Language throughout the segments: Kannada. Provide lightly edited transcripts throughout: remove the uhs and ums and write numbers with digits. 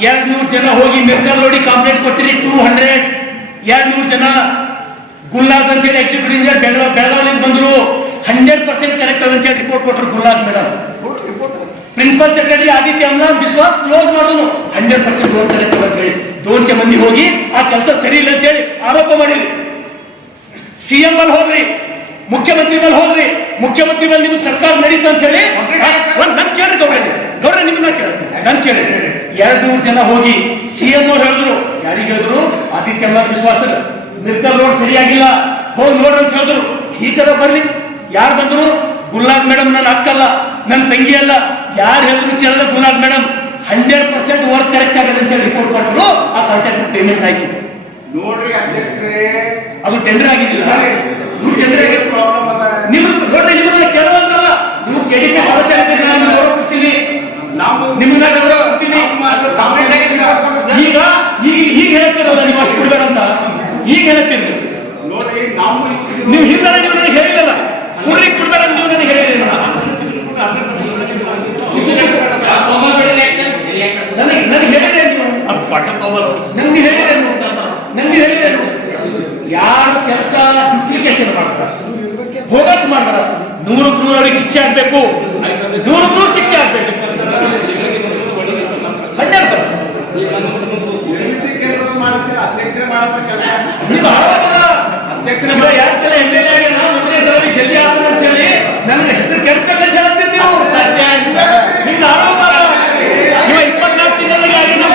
200 ಜನ ಹೋಗಿ ಮೆಡಿಕಲ್ ನೋಡಿ ಕಂಪ್ಲೇಂಟ್ ಕೊಟ್ಟಿರಿ 200 200 ಜನ ಗುಲ್ಲಾಜ್ ಅಂತ ಹೇಳಿ ಎಕ್ಸಿಕ್ಯೂಟಿವ್ ಇಂಜಿನಿಯರ್ ಬೆಳಗಾವಿಯಿಂದ ಬಂದ್ರು 100% ಕರೆಕ್ಟ್ ಅಂತ ಹೇಳಿ ರಿಪೋರ್ಟ್ ಕೊಟ್ಟರು ಗುಲ್ಲಾಜ್ madam. Principal secretary Aditya Amlan Biswas close ಮಾಡಿದ್ರು 100% ಲೋನ್ ಕರೆಕ್ಟ್ ಅಂತ ಹೇಳಿ 200 ಮಂದಿ ಹೋಗಿ ಆ ಕೆಲಸ ಸರಿ ಇಲ್ಲ ಅಂತ ಹೇಳಿ ಆರೋಪ ಮಾಡಿದ್ರಿ. ಸಿಎಂ ಅಲ್ಲಿ ಹೋದ್ರಿ, ಮುಖ್ಯಮಂತ್ರಿ ಮೇಲೆ ಹೋದ್ರಿ, ಮುಖ್ಯಮಂತ್ರಿ ಮೇಲೆ ನಿಮ್ಗೆ ಸರ್ಕಾರ ನಡೀತ ಅಂತ ಹೇಳಿ ನನ್ ಕೇಳ್ರಿ ಗೌಡ್ರೆ ನಿಮ್ಮನ್ನ ಕೇಳ್ತೀನಿ ನನ್ ಕೇಳಿ 200 ಜನ ಹೋಗಿ ಸಿಎಂ ಅವ್ರು ಹೇಳಿದ್ರು. ಯಾರಿಗೆ ಹೇಳಿದ್ರು? ಆದಿತ್ಯ ಅಮ್ಲಾನ್ ವಿಶ್ವಾಸ ಮೆಡಿಕಲ್ ರೋಡ್ ಸರಿಯಾಗಿಲ್ಲ ಹೋಗಿ ನೋಡ್ರಿ ಅಂತ ಹೇಳಿದ್ರು. ಈ ತರ ಬರ್ಲಿ ಯಾರು ಬಂದ್ರು? ಗುಲ್ಲಾಜ್ ಮೇಡಮ್ ನನ್ನ ಅಕ್ಕಲ್ಲ, ನನ್ನ ತಂಗಿ ಅಲ್ಲ, ಯಾರು ಹೇಳಿದ್ರು ಕೇಳಿದ್ರೆ ಗುಲ್ಲಾಜ್ ಮೇಡಮ್ 100% ವರ್ಕ್ ಕರೆಕ್ಟ್ ಆಗಿದೆ ಅಂತ ಹೇಳಿ ರಿಪೋರ್ಟ್ ಕೊಟ್ಟರು. ಆ ಕಾಂಟ್ಯಾಕ್ಟ್ ಪೇಮೆಂಟ್ ಆಯ್ತು ನೋಡ್ರಿ ಅಧ್ಯಕ್ಷರೇ, ಅದು ಟೆಂಡರ್ ಆಗಿದ್ದಿಲ್ಲ. ನೀವು ನೋಡ್ರಿ, ನಿಮ್ಮನ್ನ ಕೇಳುವಂತಲ್ಲ, ನೀವು ಕೆಡಿಪಿ ಸಮಸ್ಯೆ ಆಗ್ತದೆ, ನಾನು ಗೌರವ ಕೊಡ್ತೀನಿ, ನಿಮ್ಮನ್ನ ಗೌರವ ಕೊಡ್ತೀನಿ. ಈಗ ಈಗ ಹೇಳ್ತಿರಲ್ಲ ನೀವು ಅಷ್ಟು ಕೊಡ್ಬೇಡ ಅಂತ, ಈಗ ಹೇಳ್ತೀರಿ ನೋಡ್ರಿ. ನೀವು ಹಿಂದೆ ನೀವು ನನಗೆ ಹೇಳಿಲ್ಲ ಕುಡ್ರಿ ಕೊಡ್ಬೇಡ, ನೀವು ನನಗೆ ಹೇಳಿರಿ. ನನಗೆ ಹೇಳಿದೆ ನೀವು, ನಂಗೆ ಹೇಳಿದೆ ಯಾರು ಕೆಲಸ ಡುಪ್ಲಿಕೇಶನ್ ಮಾಡ್ತಾರೆ, ಬೋಗಸ್ ಮಾಡ್ತಾರ, 100ಕ್ಕೆ 100 ಅವರಿಗೆ ಶಿಕ್ಷೆ ಆಗ್ಬೇಕು, 100ಕ್ಕೆ 100 ಶಿಕ್ಷೆ ಆಗ್ಬೇಕು. 100% ಅಧ್ಯಕ್ಷರೇ ಮಾಡಬೇಕು ಕೆಲಸ. ನೀವು ಅಧ್ಯಕ್ಷರೇ 2 ಸಲ MLA ಆಗಿ ನಾವು 1ನೇ ಸಲ ಜಲ್ದಿ ಆಗ್ತದೆ ಅಂತ ಹೇಳಿ ನನ್ನ ಹೆಸರು ಕೆಡಿಸ್ಕೊಂಡ್ರೆ ಹೇಳ್ತೀರಿ ನೀವು. ನಿಮ್ದು ಆರೋಪ ನೀವು 24 ತಿಂಗಳಿಗೆ ಆಗಿ ನಮ್ಮ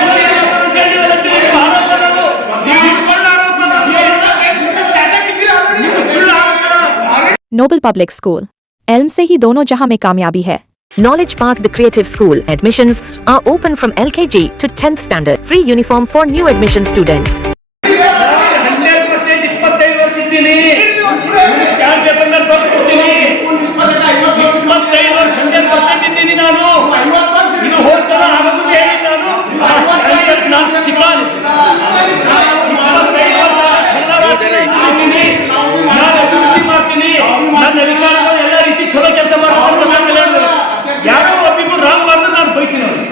नोबल पब्लिक स्कूल एल्म से ही दोनों जहां में कामयाबी है. Knowledge Park the Creative School admissions are open from LKG to 10th standard. Free uniform for new admission students. 100% 25 ವರ್ಷ ಇದ್ದೀನಿ, ಸ್ಟಾರ್ ಪೇಪರ್ ಮೇಲೆ ಬರ್ಕೊಡ್ತೀನಿ. 25 ವರ್ಷ 100% ಇದ್ದೀನಿ ನಾನು. ಇದು ಹೋದ್ಸಲ ಆಗಬೇಕು ಹೇಳಿ ನಾನು ಚಿಕ್ಕಲ್ 25 ವರ್ಷ ನಾನು ಅಭಿವೃದ್ಧಿ ಮಾಡ್ತೀನಿ. ನನ್ನ ಅಧಿಕಾರಿಗಳು ಎಲ್ಲ ರೀತಿ ಚಲೋ ಕೆಲಸ ಮಾಡ್ತಾರೆ. ಯಾರೋ ಒಬ್ಬಿಗೂ ರಾಂಗ್ ಮಾಡಿದ್ರೆ ನಾನು ಬೈತೀನಿ ಅವ್ರಿಗೆ.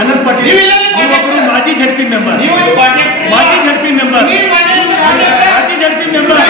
ಅನಂತ್ ಪಾಟೀಲ್ ಮಾಜಿ ಜಡ್ಪಿ ಮೆಂಬರ್, ಮಾಜಿ ಜಡ್ಪಿ ಮೆಂಬರ್, ಮಾಜಿ ಜಡ್ಪಿ ಮೆಂಬರ್,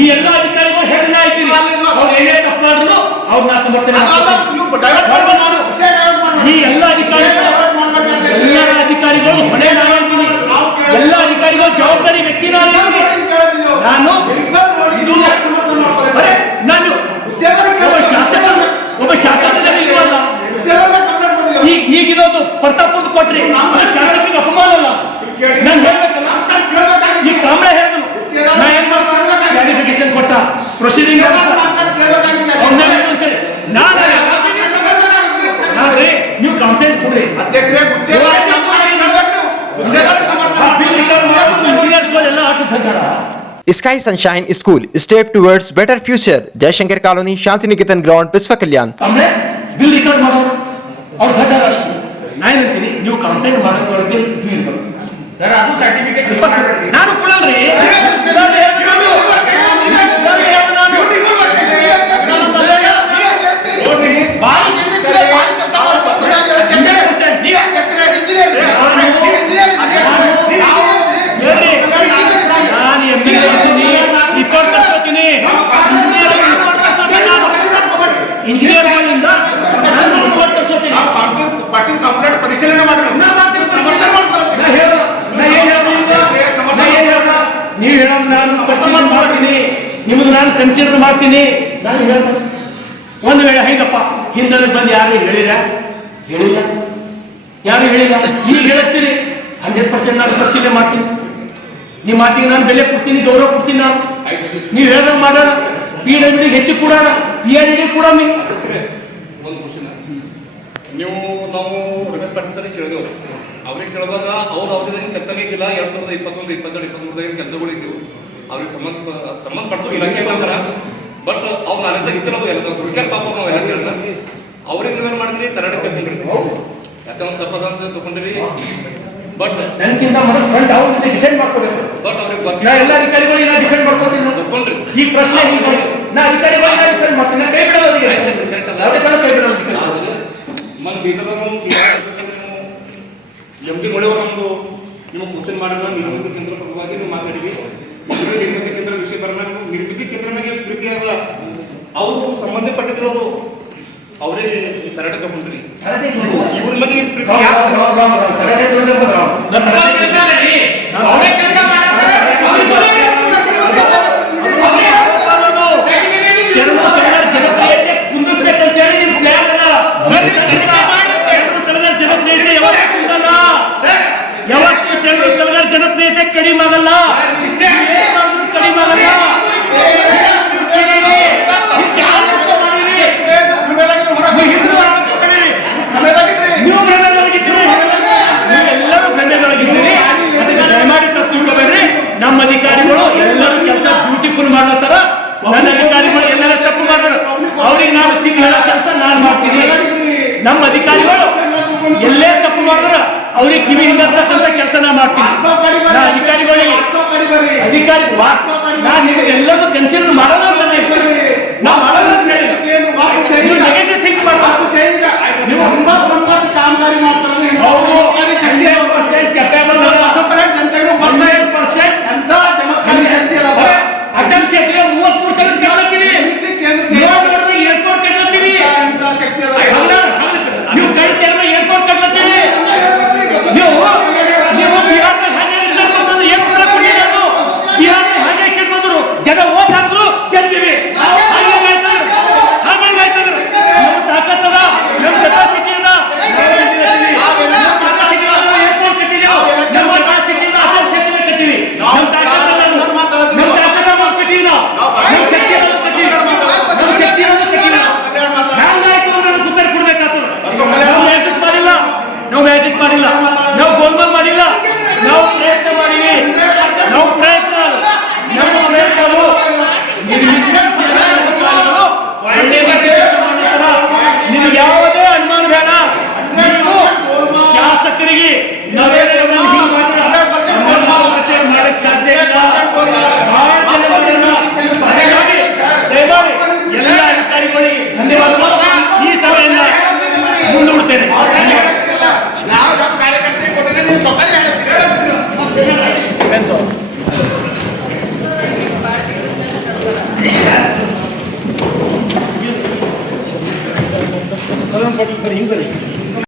ಈ ಎಲ್ಲ ಅಧಿಕಾರಿಗಳು ಹೇಳಿಲ್ಲ ಇದ್ದೀನಿ. ಅವ್ರು ಏನೇ ತಪ್ಪು ಮಾಡಿದ್ರು ಅವ್ರು ನಾ ಸಮರ್ಥನೆ ಈ ಎಲ್ಲ ಅಧಿಕಾರಿಗಳು ಹೊಣೆ ನಾನಿದ್ದೀನಿ. ಎಲ್ಲ ಅಧಿಕಾರಿಗಳು ಜವಾಬ್ದಾರಿ ವ್ಯಕ್ತಿ ನಾನು. ಒಬ್ಬ ಶಾಸಕರಲ್ಲಿ ಇರುವಲ್ಲ, ಈಗಿರೋದು ಪ್ರತಾಪಂದು ಕೊಟ್ರಿ ಶಾಸಕರಿಗೆ ಅಪಮಾನ ಅಲ್ಲ. ನಾನು ಹೇಳ್ಬೇಕಲ್ಲ, ಈ ಕಾಂಬ್ಳೆ ಹೇಳಿದ್ರು ನಾ ಏನ್ ಮಾಡ್ತೀನಿ, ಕ್ಲಾರಿಫಿಕೇಶನ್ ಕೊಟ್ಟ ಪ್ರೊಸೀಡಿಂಗ್ ನೀವು ಕಂಪ್ಲೇಂಟ್ ಕೊಡ್ರಿ ಅಧ್ಯಕ್ಷರೇ. Sky Sunshine School, step towards better future. Jaishankar Colony, Shantiniketan Ground, Pisva Kalyan. Bill record ಮಾಡೋರು ಅವ್ರು ದೊಡ್ಡ ರಾಷ್ಟ್ರ. ನಾನು ಹೇಳ್ತೀನಿ ನೀವು ಕಂಪ್ಲೇಂಟ್ ಮಾಡೋದ್ರೊಳಗೆ ಸರ್ ಅದು ಸರ್ಟಿಫಿಕೇಟ್ ನಾನು ಕೊಡಲ್ರಿ. ಇಂಜಿನಿಯರ್ ನಿಮ್ಮಿಂದ ನಾನು ರಿಪೋರ್ಟ್ ತರಿಸೋತೀನಿ. ಪಾಟೀಲ್ ಕಂಪ್ಲೇಂಟ್ ಪರಿಶೀಲನೆ ಮಾಡಿ ನಾ ಮಾಡ್ತೀನಿ ಪರಿಶೀಲನೆ. ನಾ ಹೇಳೋ ನಾ ಏನ್ ಹೇಳ್ದೆ ನಿಮ್ಗೆ? ನಾ ಏನ್ ಹೇಳ್ದೆ? ನೀವು ಹೇಳೋದು ನಾನು ಪರಿಶೀಲನೆ ಮಾಡ್ತೀನಿ, ನಿಮ್ಗೆ ನಾನು ಕನ್ಸಿಡರ್ ಮಾಡ್ತೀನಿ. ನಾನು ಹೇಳ್ತೀನಿ ಒಂದು ವೇಳೆ ಹೆಂಗಪ್ಪ ಹಿಂದೆ ಬಂದು ಯಾರು ಹೇಳಿಲ್ಲ, ಯಾರು ಹೇಳಿಲ್ಲ, ಈಗ ಹೇಳ್ತೀರಿ 100% ನಾನು ಪರಿಶೀಲನೆ ಮಾಡ್ತೀನಿ. ನಿಮ್ಮ ಮಾತಿಗೆ ನಾನು ಬೆಲೆ ಕೊಡ್ತೀನಿ, ಗೌರವ ಕೊಡ್ತೀನಿ. ನಾನು ನೀವು ಹೇಳ್ದಂಗೆ ಮಾಡೋಣ. PWD ಹೆಚ್ಚು ಕೊಡೋಣ, PRD ಕೂಡ ನೀವು ಒಂದು ಕ್ವಶನ್ ನೀವು ನಾವು ರಮೇಶ್ ಪಾಟೀಲ್ ಸರಿ ಕೇಳಿದೆವು. ಅವ್ರಿಗೆ ಕೇಳುವಾಗ ಅವ್ರು ಅವ್ರದ್ದು ಕೆಲಸನೇ ಇದ್ದಿಲ್ಲ. 2021, 22, 23 ಕೆಲಸಗಳು ಇದ್ದವು. ಅವ್ರಿಗೆ ಸಂಬಂಧಪಟ್ಟು ಇಲಾಖೆ ಅಂತಾರ. ಬಟ್ ಅವ್ರು ನಾಳೆ ಇದ್ದಿಲ್ಲ, ಅದು ಎಲ್ಲ ಹುಡುಗಿಯರ್ ಪಾಪ ನಾವು ಎಲ್ಲ ಕೇಳಿದ ಅವ್ರಿಗೆ ನೀವೇನು ಮಾಡಿದ್ರಿ, ತರಡೆ ತಗೊಂಡ್ರಿ. ಯಾಕಂದ್ರೆ ತಪ್ಪದಂತ ತಗೊಂಡ್ರಿ. ಬಟ್ ನನಗಿಂತ ಮೊದಲು ಫ್ರಂಟ್ ಅವ್ರ ಜೊತೆ ಡಿಫೆಂಡ್ ಮಾಡ್ಕೋಬೇಕು. ಬಟ್ ಅವ್ರಿಗೆ ನಾ ಎಲ್ಲ ಅಧಿಕಾರಿಗಳಿಗೆ ನಾ ಡಿಫೆಂಡ್ ಮಾಡ್ಕೋತೀನಿ. ತಗೊಂಡ್ರಿ. ಈ ಪ್ರಶ್ನೆ ಹೀಗೆ ಬಂತು. ನಾ ಅಧಿಕಾರಿಗಳಿಗೆ ಡಿಫೆಂಡ್ ಮಾಡ್ತೀನಿ. ನಾ ಕೈ ಬಿಡೋರಿಗೆ ಕೈ ಬಿಡೋರಿಗೆ ಮನ್ ಬೀದರ್ದಾಗ MD ಮೊಳೆಯವರೊಂದು ನಿಮ್ಮ ಕ್ವಶನ್ ಮಾಡಿದ ನಿರ್ಮಿತಿ ಕೇಂದ್ರ ಪರವಾಗಿ ನೀವು ಮಾತಾಡಿವಿ. ನಿರ್ಮಿತಿ ಕೇಂದ್ರದ ವಿಷಯ ಬರೋಣ. ನೀವು ನಿರ್ಮಿತಿ ಕೇಂದ್ರ ಮೇಲೆ ಎಷ್ಟು ಪ್ರೀತಿ ಅದ ಅವರು ಸಂಬಂಧಪಟ್ಟಿದ್ರು, ಅವರೇ ತರಡೆ ತಗೊಂಡ್ರಿ. ಇವ್ರ ಬಗ್ಗೆ ಎಷ್ಟು ಪ್ರೀತಿ ಶರಣು ಸಲಗರ್ ಜನಪ್ರಿಯತೆ ಕುಂದಿಸ್ಬೇಕಂತ ಹೇಳಿ ನಿಮ್ ಪ್ಲಾನ್ ಅದ. ಶರಣು ಸಲಗರ್ ಜನಪ್ರಿಯತೆ ಯಾವತ್ತೂ ಕುಂದಲ್ಲ, ಯಾವತ್ತೂ ಶರಣು ಸಲಗರ್ ಜನಪ್ರಿಯತೆ ಕಡಿಮೆ ಆಗಲ್ಲ, ಕಡಿಮೆ ಆಗಲ್ಲ. ನೀವು ಭ್ರಮೆಗಳಾಗಿದ್ದೀರಿ, ಎಲ್ಲರೂ ಭ್ರಮೆಗಳಾಗಿದ್ದೀರಿ. ದಯಮಾಡಿ ತಪ್ಪು ತಿಳ್ಕೊಬೇಡ್ರಿ. ನಮ್ಮ ಅಧಿಕಾರಿಗಳು ಎಲ್ಲರೂ ಕೆಲಸ ಬ್ಯೂಟಿಫುಲ್ ಮಾಡ್ಲತ್ತಾರ. ನನ್ನ ಅಧಿಕಾರಿಗಳು ಎಲ್ಲರ ತಪ್ಪು ಮಾಡೋರು, ಅವ್ರಿಗೆ ನಾವು ತಿಂದು ಹೇಳೋ ಕೆಲಸ ನಾನು ಮಾಡ್ತೀನಿ. ನಮ್ಮ ಅಧಿಕಾರಿಗಳು ಎಲ್ಲೇ ತಪ್ಪು ಮಾಡಿದ್ರು ಅವ್ರಿಗೆ ಕಿವಿ ಹಿಂಗತಕ್ಕಂಥ ಕೆಲಸ ನಾ ಮಾಡ್ತೀನಿ. ನಾ ಅಧಿಕಾರಿಗಳಿಗೆ ನಾನು ಎಲ್ಲರೂ ಕನ್ಸಿಡರ್ ಮಾಡೋದು ನಾ ಮಾಡೋದು ಅಂತ ಹೇಳಿ ನೀವು ನೆಗೆಟಿವ್ ಥಿಂಕ್ ಮಾಡಬೇಕು. ನೀವು ಕಾಮಗಾರಿ ಮಾಡ್ತಾರೆ, ಅವರು 100% ಕೆಪೇಬಲ್, 100% ಅಂತ ಅಟಲ್ ಕ್ಷೇತ್ರ 33% ಕಟ್ಲತ್ತೀವಿ. ಏರ್ಪೋರ್ಟ್ ಕಟ್ಲತ್ತೀವಿ. ನೀವು ಕೈ ತೆಗೆದ್ರೆ ಏರ್ಪೋರ್ಟ್ ಕಟ್ಲತ್ತೀವಿ. ನೀವು ಬಿಹಾರ್ನಾಗ ಹಾಗೆ ರಿಸಲ್ಟ್ ಬಂದು ಏರ್ಪೋರ್ಟ್ ಕೊಟ್ಟಿಲ್ಲ. ಬಿಹಾರ್ನಾಗ ಹಾಗೆ ಎಕ್ಸಿಟ್ ಬಂದ್ರು, ಜನ ಓಟ್ ಹಾಕಿದ್ರು, ಗೆದ್ದಿವಿ. ಹಾಗಾಯ್ತದ್ರ ನಮ್ಮ ತಾಕತ್ತದ, ನಮ್ಮ ಕೆಪಾಸಿಟಿ ಅದ. ಏರ್ಪೋರ್ಟ್ ಕಟ್ಟಿದೆವು, ನಮ್ಮ ಕೆಪಾಸಿಟಿ ಅಟಲ್ ಕ್ಷೇತ್ರ ಕಟ್ಟಿವಿ. ನಮ್ಮ ತಾಕತ್ತದ, ನಮ್ಮ ತಾಕತ್ತ ನಾವು ಕಟ್ಟಿವಿ. ನಮ್ಮ ಶಕ್ತಿ ಕಟ್ಟಿವಿ, ನಮ್ಮ ಶಕ್ತಿ ಕಟ್ಟಿವಿ. ಹ್ಯಾಂಗಾಯ್ತು ನನಗೆ ಉತ್ತರ ಕೊಡ್ಬೇಕಾಗ್ತದೆ. ನಾವು ಮ್ಯಾಜಿಕ್ ಮಾಡಿಲ್ಲ, ನಾವು ಗೋಲ್ಮಾಲ್ ಮಾಡಿಲ್ಲ, ನಾವು ಪ್ರಯತ್ನ ಮಾಡಿವಿ. ನಾವು ಪ್ರಯತ್ನ ನಮ್ಮ ಪ್ರಯತ್ನಗಳು ನಿಮ್ಗೆ ಯಾವುದೇ ಅನುಮಾನ ಬೇಡ. ನೀವು ಶಾಸಕರಿಗೆ ಮಾಡಕ್ ಸಾಧ್ಯ ಇಲ್ಲ. ಬಹಳ ಜನ ಮಾಡಿಲ್ಲ. ಹಾಗಾಗಿ ದಯಮಾಡಿ ಎಲ್ಲ ಅಧಿಕಾರಿಗಳಿಗೆ ಧನ್ಯವಾದಗಳು. ಈ ಸಭೆಯನ್ನ ಮುಂದೂಡ್ತೇನೆ. ನಾವು ನಮ್ಮ ಕಾರ್ಯಕರ್ತರಿಗೆ ಕೊಟ್ಟಿದ್ರೆ ನೀವು ಸೊಕ್ಕನೆ ಸದನ ಪಟ್ಟಿ ಹಿಂಗೆ